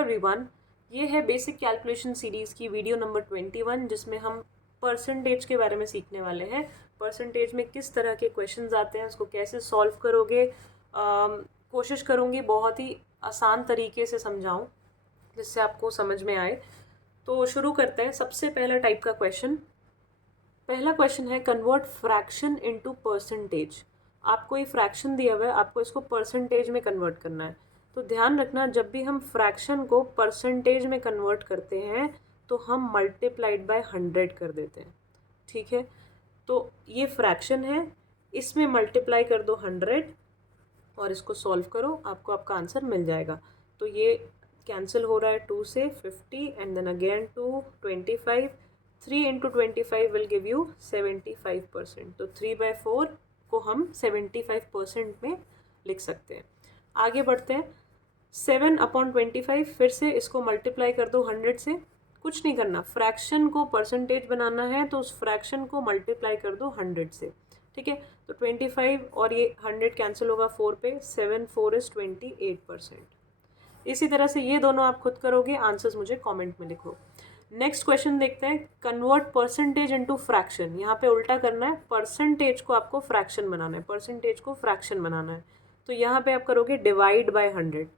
Everyone, ये है basic calculation series की वीडियो नंबर 21 जिसमें हम परसेंटेज के बारे में सीखने वाले हैं। परसेंटेज में किस तरह के क्वेश्चंस आते हैं, उसको कैसे सॉल्व करोगे। कोशिश करूँगी बहुत ही आसान तरीके से समझाऊँ जिससे आपको समझ में आए। तो शुरू करते हैं। सबसे पहला टाइप का क्वेश्चन, पहला क्वेश्चन है कन्वर्ट फ्रैक्शन इनटू परसेंटेज। आपको ये फ्रैक्शन दिया हुआ है, आपको इसको परसेंटेज में कन्वर्ट करना है। तो ध्यान रखना, जब भी हम फ्रैक्शन को परसेंटेज में कन्वर्ट करते हैं तो हम मल्टीप्लाइड बाय 100 कर देते हैं। ठीक है, तो ये फ्रैक्शन है, इसमें मल्टीप्लाई कर दो 100 और इसको सॉल्व करो, आपको आपका आंसर मिल जाएगा। तो ये कैंसिल हो रहा है 2 से 50 and then again 2 25, 3 into 25 will give you 75%। तो 3/4 को हम 75% में लिख सकते हैं। आगे बढ़ते हैं। 7/25, फिर से इसको मल्टीप्लाई कर दो 100 से। कुछ नहीं करना, फ्रैक्शन को परसेंटेज बनाना है तो उस फ्रैक्शन को मल्टीप्लाई कर दो 100 से। ठीक है, तो 25 और ये 100 कैंसिल होगा 4 पे, 7 4 इज 28%। इसी तरह से ये दोनों आप खुद करोगे, आंसर्स मुझे कमेंट में लिखो। नेक्स्ट क्वेश्चन देखते हैं, कन्वर्ट परसेंटेज इनटू फ्रैक्शन। यहाँ पे उल्टा करना है, परसेंटेज को आपको फ्रैक्शन बनाना है, परसेंटेज को फ्रैक्शन बनाना है। तो यहाँ पे आप करोगे डिवाइड बाय 100।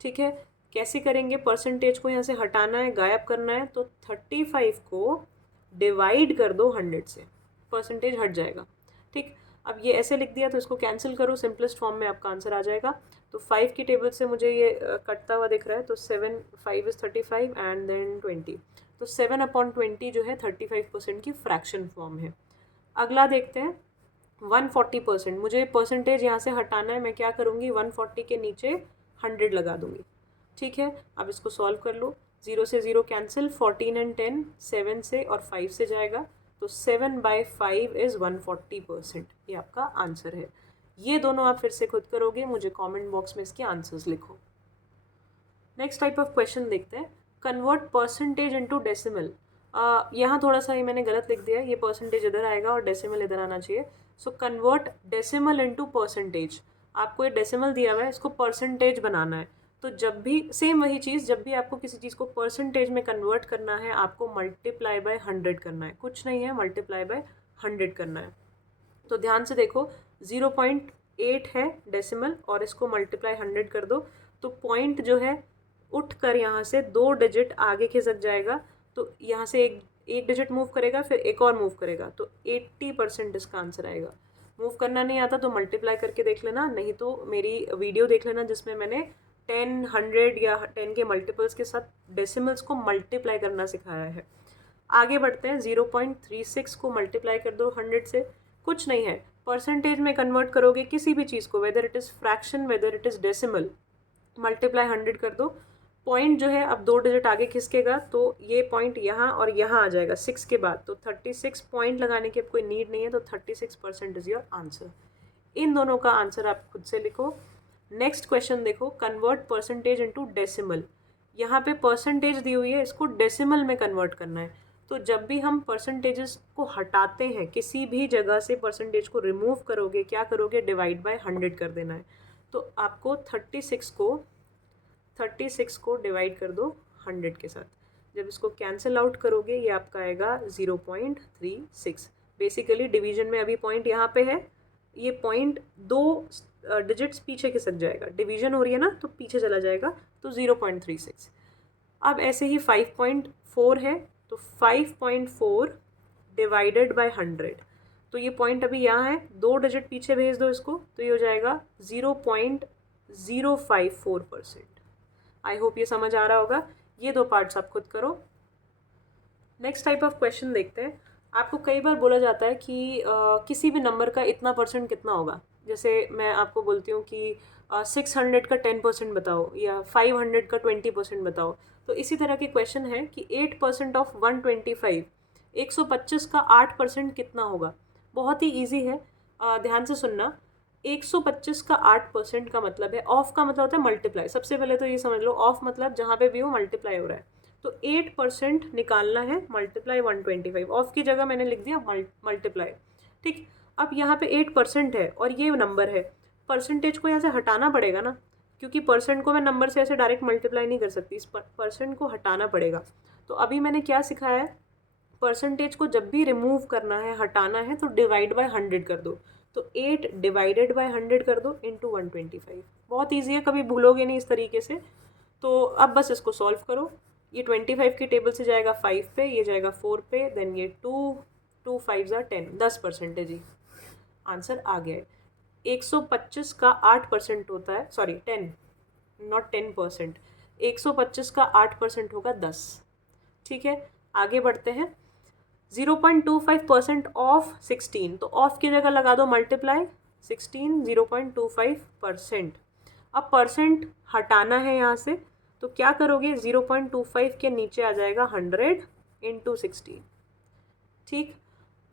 ठीक है, कैसे करेंगे, परसेंटेज को यहाँ से हटाना है, गायब करना है। तो 35 को डिवाइड कर दो 100 से, परसेंटेज हट जाएगा। ठीक, अब ये ऐसे लिख दिया तो इसको कैंसिल करो, सिंपलेस्ट फॉर्म में आपका आंसर आ जाएगा। तो 5 की टेबल से मुझे ये कटता हुआ दिख रहा है, तो 7 5 इज़ 35 एंड देन 20। तो 7/20 जो है 35% की फ्रैक्शन फॉर्म है। अगला देखते हैं 140%। मुझे परसेंटेज यहाँ से हटाना है, मैं क्या करूँगी, 140 के नीचे 100 लगा दूँगी। ठीक है, अब इसको सॉल्व कर लो। 0 से 0 कैंसिल, 14 एंड 10 7 से और 5 से जाएगा। तो 7/5 इज़ 140%। ये आपका आंसर है। ये दोनों आप फिर से खुद करोगे, मुझे कमेंट बॉक्स में इसके आंसर्स लिखो। नेक्स्ट टाइप ऑफ क्वेश्चन देखते हैं, कन्वर्ट परसेंटेज इनटू डेसिमल। यहाँ थोड़ा सा ये मैंने गलत लिख दिया, ये परसेंटेज इधर आएगा और डेसिमल इधर आना चाहिए। So convert decimal into percentage. आपको ये डेसिमल दिया हुआ है, इसको परसेंटेज बनाना है। तो जब भी सेम वही चीज़, जब भी आपको किसी चीज़ को परसेंटेज में कन्वर्ट करना है, आपको मल्टीप्लाई बाय 100 करना है। कुछ नहीं है, मल्टीप्लाई बाय 100 करना है। तो ध्यान से देखो, 0.8 है डेसिमल और इसको मल्टीप्लाई 100 कर दो। तो पॉइंट जो है उठ कर यहाँ से 2 डिजिट आगे खिसक जाएगा। तो यहाँ से एक डिजिट मूव करेगा, फिर एक और मूव करेगा, तो 80% इसका आंसर आएगा। मूव करना नहीं आता तो मल्टीप्लाई करके देख लेना, नहीं तो मेरी वीडियो देख लेना जिसमें मैंने 10 100 या 10 के मल्टीपल्स के साथ डेसिमल्स को मल्टीप्लाई करना सिखाया है। आगे बढ़ते हैं, 0.36 को मल्टीप्लाई कर दो 100 से। कुछ नहीं है, परसेंटेज में कन्वर्ट करोगे किसी भी चीज़ को, whether it is fraction whether it is decimal, multiply 100 कर दो। पॉइंट जो है अब 2 डिजिट आगे खिसकेगा, तो ये पॉइंट यहाँ और यहाँ आ जाएगा 6 के बाद। तो 36 पॉइंट लगाने की अब कोई नीड नहीं है, तो 36% इज़ योर आंसर। इन दोनों का आंसर आप खुद से लिखो। नेक्स्ट क्वेश्चन देखो, कन्वर्ट परसेंटेज इनटू डेसिमल। यहाँ पे परसेंटेज दी हुई है, इसको डेसिमल में कन्वर्ट करना है। तो जब भी हम परसेंटेजेस को हटाते हैं, किसी भी जगह से परसेंटेज को रिमूव करोगे, क्या करोगे, डिवाइड बाय 100 कर देना है। तो आपको 36 को डिवाइड कर दो 100 के साथ। जब इसको कैंसिल आउट करोगे, ये आपका आएगा 0.36। बेसिकली डिवीजन में अभी पॉइंट यहाँ पे है, ये पॉइंट 2 डिजिट्स पीछे खिसक जाएगा, डिवीजन हो रही है ना, तो पीछे चला जाएगा, तो 0.36। अब ऐसे ही 5.4 है, तो 5.4 डिवाइडेड बाय 100। तो ये पॉइंट अभी यहाँ है, 2 डिजिट पीछे भेज दो इसको, तो ये हो जाएगा 0.054%। आई होप ये समझ आ रहा होगा। ये 2 पार्ट्स आप खुद करो। नेक्स्ट टाइप ऑफ क्वेश्चन देखते हैं। आपको कई बार बोला जाता है कि किसी भी नंबर का इतना परसेंट कितना होगा। जैसे मैं आपको बोलती हूँ कि 600 का 10% बताओ या 500 का 20% बताओ। तो इसी तरह के क्वेश्चन है कि 8% ऑफ 125, 125 का 8% कितना होगा। बहुत ही ईजी है, ध्यान से सुनना। 125 का 8% का मतलब है, ऑफ का मतलब होता है मल्टीप्लाई। सबसे पहले तो ये समझ लो, ऑफ मतलब जहाँ पे भी हो मल्टीप्लाई हो रहा है। तो 8% निकालना है, मल्टीप्लाई 125। ऑफ की जगह मैंने लिख दिया मल्टीप्लाई। ठीक, अब यहाँ पे 8% है और ये नंबर है, परसेंटेज को यहाँ से हटाना पड़ेगा ना। क्योंकि परसेंट को मैं नंबर से ऐसे डायरेक्ट मल्टीप्लाई नहीं कर सकती, इस परसेंट को हटाना पड़ेगा। तो अभी मैंने क्या सिखाया है, परसेंटेज को जब भी रिमूव करना है, हटाना है, तो डिवाइड बाय 100 कर दो। तो 8 डिवाइडेड बाय 100 कर दो इंटू 125। बहुत ईजी है, कभी भूलोगे नहीं इस तरीके से। तो अब बस इसको सॉल्व करो। ये 25 की टेबल से जाएगा 5 पे, ये जाएगा 4 पे, देन ये 2 5 10, 10% जी। आंसर आ गया है। 125 का 8% होता है, सॉरी 10, नॉट 10%। 125 का 8% होगा 10। ठीक है, आगे बढ़ते हैं। 0.25% ऑफ 16, तो ऑफ की जगह लगा दो मल्टीप्लाई 16, 0.25%। अब परसेंट हटाना है यहाँ से, तो क्या करोगे, 0.25 के नीचे आ जाएगा 100 इंटू 16। ठीक,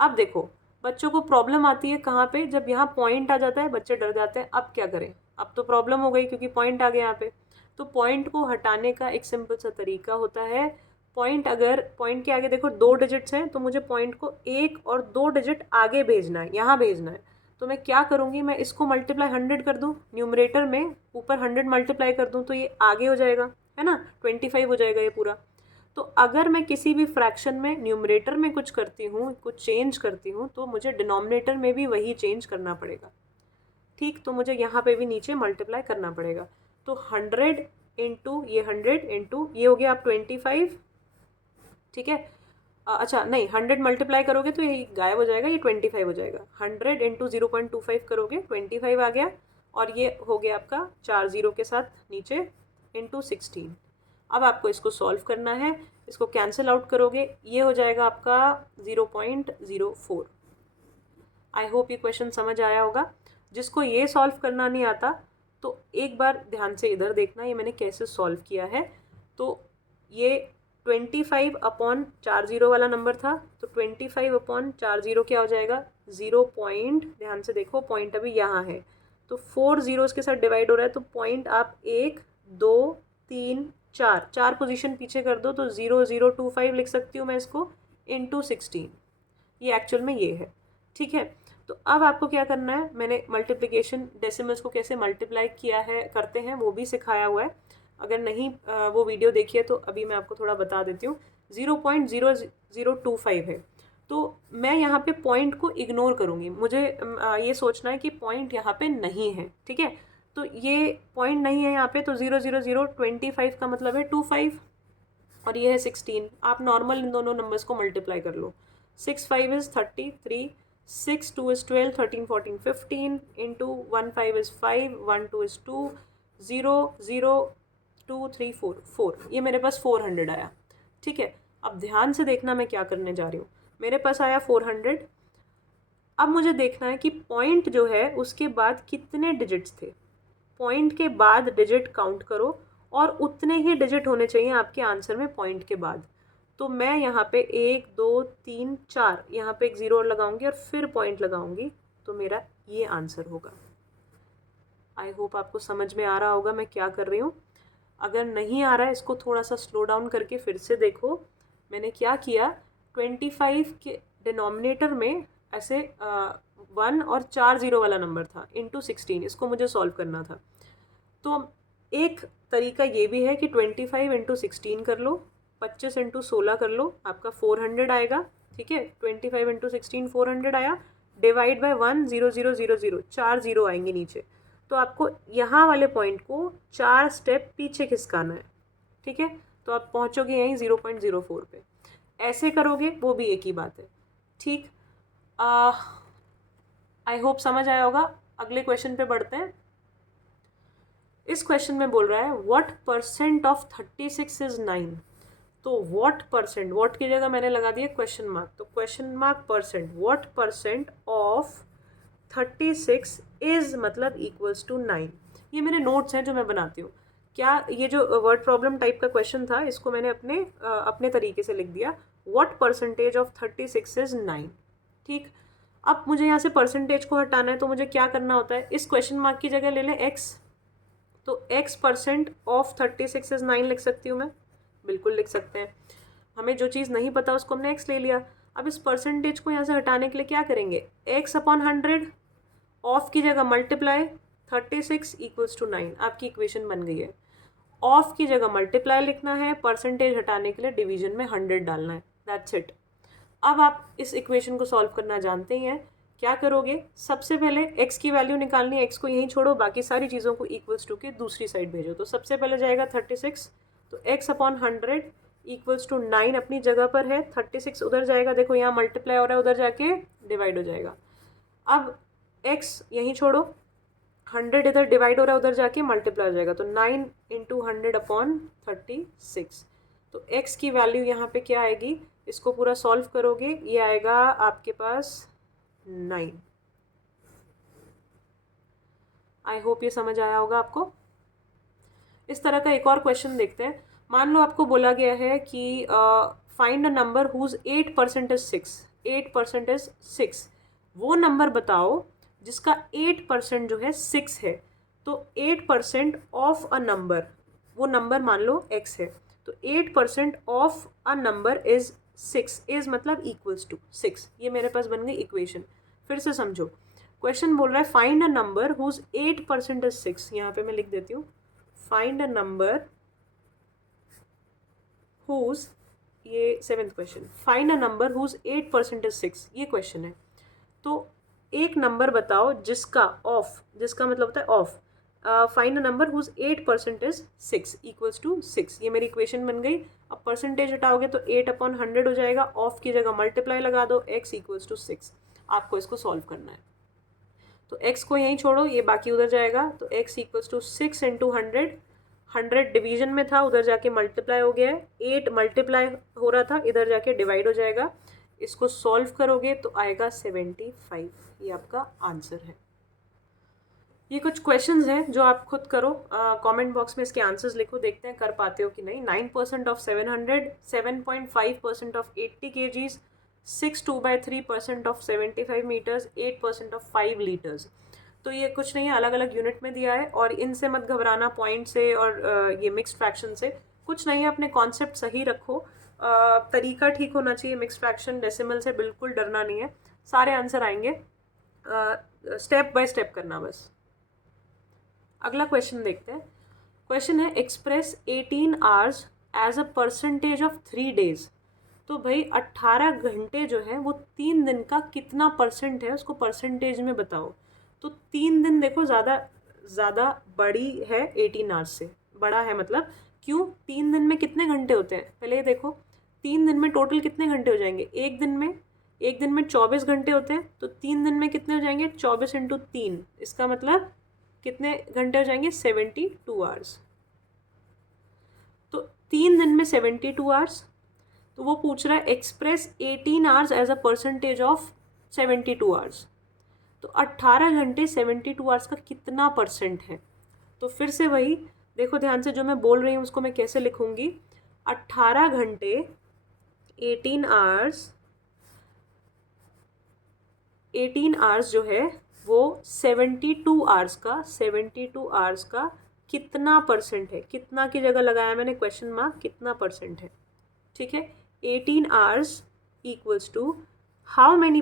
अब देखो बच्चों को प्रॉब्लम आती है कहाँ पे, जब यहाँ पॉइंट आ जाता है बच्चे डर जाते हैं। अब क्या करें, अब तो प्रॉब्लम हो गई क्योंकि पॉइंट आ गया यहाँ पे। तो पॉइंट को हटाने का एक सिंपल सा तरीका होता है। पॉइंट, अगर पॉइंट के आगे देखो 2 डिजिट्स हैं, तो मुझे पॉइंट को 1 और 2 डिजिट आगे भेजना है, यहाँ भेजना है। तो मैं क्या करूँगी, मैं इसको मल्टीप्लाई 100 कर दूँ, न्यूमरेटर में ऊपर 100 मल्टीप्लाई कर दूँ, तो ये आगे हो जाएगा, है ना, 25 हो जाएगा ये पूरा। तो अगर मैं किसी भी फ्रैक्शन में न्यूमरेटर में कुछ करती हूँ, कुछ चेंज करती हूँ, तो मुझे डिनोमिनेटर में भी वही चेंज करना पड़ेगा। ठीक, तो मुझे यहाँ पे भी नीचे मल्टीप्लाई करना पड़ेगा। तो 100 इंटू ये 100 इंटू ये हो गया आप 25। ठीक है, अच्छा नहीं, 100 मल्टीप्लाई करोगे तो ये गायब हो जाएगा, ये 25 हो जाएगा। 100 इंटू 0.25 करोगे 25 आ गया, और ये हो गया आपका 4 0 के साथ नीचे इंटू 16। अब आपको इसको सॉल्व करना है, इसको कैंसिल आउट करोगे, ये हो जाएगा आपका 0.04। आई होप ये क्वेश्चन समझ आया होगा। जिसको ये सॉल्व करना नहीं आता तो एक बार ध्यान से इधर देखना, ये मैंने कैसे सॉल्व किया है। तो ये 25 अपॉन 40 वाला नंबर था, तो 25 अपॉन 40 क्या हो जाएगा, 0 पॉइंट, ध्यान से देखो पॉइंट अभी यहाँ है, तो 4 जीरोस के साथ डिवाइड हो रहा है, तो पॉइंट आप 1 2 3 4 पोजीशन पीछे कर दो, तो 0025 लिख सकती हूँ मैं इसको, इंटू 16। ये एक्चुअल में ये है। ठीक है, तो अब आपको क्या करना है, मैंने मल्टीप्लिकेशन डेसिमल्स को कैसे मल्टीप्लाई किया है, करते हैं, वो भी सिखाया हुआ है। अगर नहीं वो वीडियो देखिए तो अभी मैं आपको थोड़ा बता देती हूँ। 0.0025 है, तो मैं यहाँ पे पॉइंट को इग्नोर करूँगी। मुझे ये सोचना है कि पॉइंट यहाँ पे नहीं है। ठीक है, तो ये पॉइंट नहीं है यहाँ पे, तो 0.0025 का मतलब है 25, और ये है 16। आप नॉर्मल इन दोनों नंबर्स को मल्टीप्लाई कर लो। 6 5 is 33, 6 2 is 12, 13 14 15 into 1 5 is 5, 1 2 is 2, 0 0 2 3 4 4, ये मेरे पास 400 आया। ठीक है, अब ध्यान से देखना मैं क्या करने जा रही हूँ। मेरे पास आया 400। अब मुझे देखना है कि पॉइंट जो है उसके बाद कितने डिजिट्स थे। पॉइंट के बाद डिजिट काउंट करो, और उतने ही डिजिट होने चाहिए आपके आंसर में पॉइंट के बाद। तो मैं यहाँ पे 1 2 3 4, यहाँ पे एक 0 लगाऊंगी और फिर पॉइंट लगाऊंगी, तो मेरा ये आंसर होगा। आई होप आपको समझ में आ रहा होगा मैं क्या कर रही हूँ। अगर नहीं आ रहा है, इसको थोड़ा सा स्लो डाउन करके फिर से देखो। मैंने क्या किया, 25 के डिनोमिनेटर में ऐसे 1 और 4 0 वाला नंबर था, इंटू 16, इसको मुझे सॉल्व करना था। तो एक तरीका ये भी है कि 25 इंटू 16 कर लो, 25 इंटू 16 कर लो, आपका 400 आएगा। ठीक है, 25 इंटू 16 400 आया, डिवाइड बाय 1 0 0 0 0, 4 0 आएंगे नीचे। तो आपको यहाँ वाले पॉइंट को 4 स्टेप पीछे खिसकाना है। ठीक है, तो आप पहुँचोगे यहीं 0.04 पे। ऐसे करोगे वो भी एक ही बात है। ठीक, आई होप समझ आया होगा। अगले क्वेश्चन पे बढ़ते हैं। इस क्वेश्चन में बोल रहा है व्हाट परसेंट ऑफ 36 इज 9। तो व्हाट परसेंट, व्हाट की जगह मैंने लगा दिया क्वेश्चन मार्क, तो question mark percent, what percent of 36 is मतलब इक्वल्स टू 9। ये मेरे नोट्स हैं जो मैं बनाती हूँ। क्या ये जो वर्ड प्रॉब्लम टाइप का क्वेश्चन था, इसको मैंने अपने तरीके से लिख दिया, व्हाट परसेंटेज ऑफ 36 इज 9। ठीक, अब मुझे यहाँ से परसेंटेज को हटाना है, तो मुझे क्या करना होता है, इस क्वेश्चन मार्क की जगह ले लें x, तो x% ऑफ 36 इज 9 लिख सकती हूँ मैं, बिल्कुल लिख सकते हैं। हमें जो चीज़ नहीं पता उसको हमने x ले लिया। अब इस परसेंटेज को यहाँ से हटाने के लिए क्या करेंगे, x अपॉन 100, ऑफ की जगह मल्टीप्लाई, 36 इक्वल्स टू 9, आपकी इक्वेशन बन गई है। ऑफ की जगह मल्टीप्लाई लिखना है, परसेंटेज हटाने के लिए डिवीजन में 100 डालना है, दैट्स इट। अब आप इस इक्वेशन को सॉल्व करना जानते ही हैं। क्या करोगे, सबसे पहले x की वैल्यू निकालनी है, x को यहीं छोड़ो, बाकी सारी चीज़ों को इक्वल्स टू के दूसरी साइड भेजो। तो सबसे पहले जाएगा 36, तो x अपॉन 100 इक्वल्स टू 9 अपनी जगह पर है, 36 उधर जाएगा, देखो यहाँ मल्टीप्लाई हो रहा है, उधर जाके डिवाइड हो जाएगा। अब x यहीं छोड़ो, 100 इधर डिवाइड हो रहा है, उधर जाके मल्टीप्लाई हो जाएगा, तो 9 इंटू 100 अपॉन 36। तो x की वैल्यू यहाँ पे क्या आएगी, इसको पूरा सॉल्व करोगे, ये आएगा आपके पास 9। आई होप ये समझ आया होगा आपको। इस तरह का एक और क्वेश्चन देखते हैं। मान लो आपको बोला गया है कि find a number whose 8% is 6, 8% is 6। वो नंबर बताओ जिसका 8% जो है 6 है। तो 8% ऑफ अ नंबर, वो नंबर मान लो x है, तो 8% of a number is 6, is मतलब इक्वल्स टू 6। ये मेरे पास बन गई इक्वेशन। फिर से समझो, क्वेश्चन बोल रहा है find a number whose 8% is 6। यहाँ पे मैं लिख देती हूँ, फाइंड अ नंबर हुज, ये 7th question, find a number whose 8% is 6, ये क्वेश्चन है। तो एक नंबर बताओ जिसका ऑफ, जिसका मतलब होता है of, find a number whose 8% is 6 equals to 6। ये मेरी इक्वेशन बन गई। अब परसेंटेज हटाओगे तो 8 अपॉन 100 हो जाएगा, ऑफ की जगह मल्टीप्लाई लगा दो, x इक्वल्स टू 6। आपको इसको सॉल्व करना है, तो x को यहीं छोड़ो, ये बाकी उधर जाएगा, तो x equals to 6 into 100, 100 division में था, उधर जाके मल्टीप्लाई हो गया है, 8 मल्टीप्लाई हो रहा था, इधर जाके डिवाइड हो जाएगा। इसको सॉल्व करोगे तो आएगा 75। ये आपका आंसर है। ये कुछ क्वेश्चंस हैं जो आप खुद करो, कमेंट बॉक्स में इसके आंसर्स लिखो, देखते हैं कर पाते हो कि नहीं। 9% of 700, 7.5% of 80 kgs, 6/2/3% of 75 metres, 8% of 5 litres. तो ये कुछ नहीं है, अलग अलग यूनिट में दिया है, और इनसे मत घबराना पॉइंट से और ये मिक्स्ड फ्रैक्शन से, कुछ नहीं है, अपने कॉन्सेप्ट सही रखो, तरीका ठीक होना चाहिए। मिक्स्ड फ्रैक्शन डेसिमल से बिल्कुल डरना नहीं है, सारे आंसर आएंगे, स्टेप बाय स्टेप करना बस। अगला क्वेश्चन देखते हैं। क्वेश्चन है express 18 hours as a percentage of 3 days. तो भाई 18 घंटे जो है वो 3 दिन का कितना परसेंट है, उसको परसेंटेज में बताओ। तो 3 दिन देखो ज़्यादा बड़ी है 18 आवर्स से, बड़ा है मतलब, क्यों, 3 दिन में कितने घंटे होते हैं, पहले ये देखो, 3 दिन में टोटल कितने घंटे हो जाएंगे, एक दिन में 24 घंटे होते हैं, तो 3 दिन में कितने हो जाएंगे, 24 इंटू 3, इसका मतलब कितने घंटे हो जाएंगे, 72 आवर्स। तो 3 दिन में 72 आवर्स, तो वो पूछ रहा है express 18 hours as a percentage of 72 hours. तो 18 घंटे 72 आवर्स का कितना परसेंट है। तो फिर से वही देखो ध्यान से, जो मैं बोल रही हूँ उसको मैं कैसे लिखूंगी। 18 घंटे 18 आवर्स जो है वो 72 आवर्स का कितना परसेंट है। कितना की जगह लगाया मैंने क्वेश्चन मार्क, कितना परसेंट है, ठीक है। 18 hours equals to how much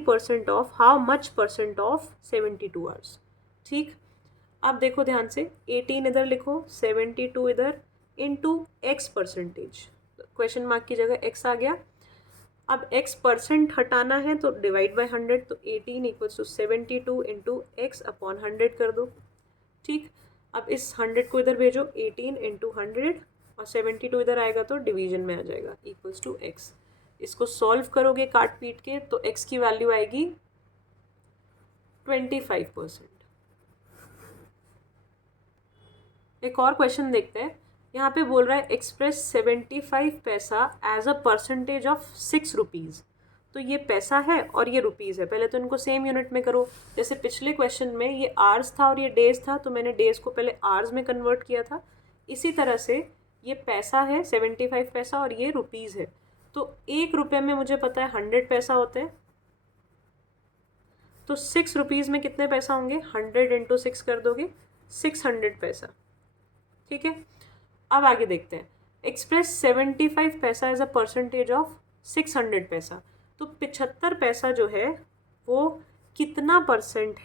percent of 72 hours, ठीक। अब देखो ध्यान से, 18 इधर लिखो, 72 इधर, into x percentage, question mark की जगह एक्स आ गया। अब x परसेंट हटाना है तो डिवाइड बाय 100, तो 18 equals to 72 into x upon 100 कर दो, ठीक। अब इस 100 को इधर भेजो, 18 इंटू 100, और 72 इधर आएगा तो डिवीजन में आ जाएगा, इक्वल्स टू x। इसको सॉल्व करोगे काट पीट के तो x की वैल्यू आएगी 25%। एक और क्वेश्चन देखते हैं। यहाँ पे बोल रहा है express 75 paisa as a percentage of 6 rupees. तो ये पैसा है और ये रुपीज़ है, पहले तो इनको सेम यूनिट में करो। जैसे पिछले क्वेश्चन में ये आवर्स था और ये डेज था, तो मैंने डेज को पहले आवर्स में कन्वर्ट किया था। इसी तरह से ये पैसा है 75 पैसा और ये रुपीज़ है। तो 1 रुपये में मुझे पता है 100 पैसा होते हैं, तो 6 रुपीज़ में कितने पैसा होंगे, 100 इंटू 6 कर दोगे, 600 पैसा, ठीक है। अब आगे देखते हैं, express 75 paisa as a percentage of 600 पैसा। तो 75 पैसा जो है वो कितना परसेंट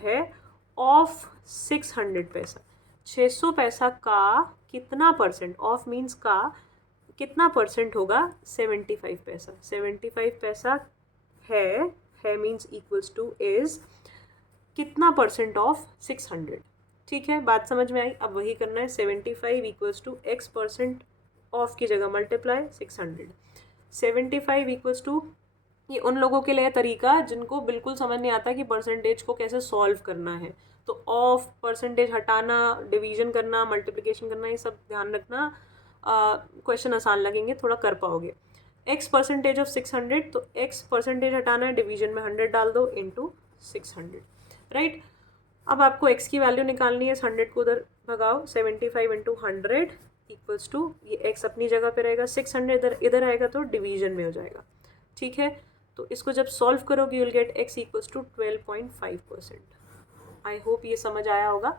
है ऑफ 600 पैसा, 600 पैसा का कितना परसेंट, ऑफ मीन्स का कितना परसेंट होगा, 75 पैसा। 75 पैसा है मीन्स इक्वल्स टू इज कितना परसेंट ऑफ 600। ठीक है, बात समझ में आई। अब वही करना है, 75 equals to x percent of की जगह मल्टीप्लाई 600। 75 इक्वल्स टू, ये उन लोगों के लिए तरीका जिनको बिल्कुल समझ नहीं आता कि परसेंटेज को कैसे सॉल्व करना है। तो ऑफ, परसेंटेज हटाना, डिवीजन करना, मल्टीप्लिकेशन करना, ये सब ध्यान रखना, क्वेश्चन आसान लगेंगे, थोड़ा कर पाओगे। एक्स परसेंटेज ऑफ 600, तो एक्स परसेंटेज हटाना है, डिवीजन में 100 डाल दो इंटू 600, राइट। अब आपको x की वैल्यू निकालनी है, 100 को उधर भगाओ, 75 इंटू 100 इक्वल्स टू, ये x अपनी जगह पे रहेगा, 600 इधर आएगा तो डिवीजन में हो जाएगा। ठीक है, तो इसको जब सॉल्व करोगे you will get x equals to 12.5%। I hope ये समझ आया होगा।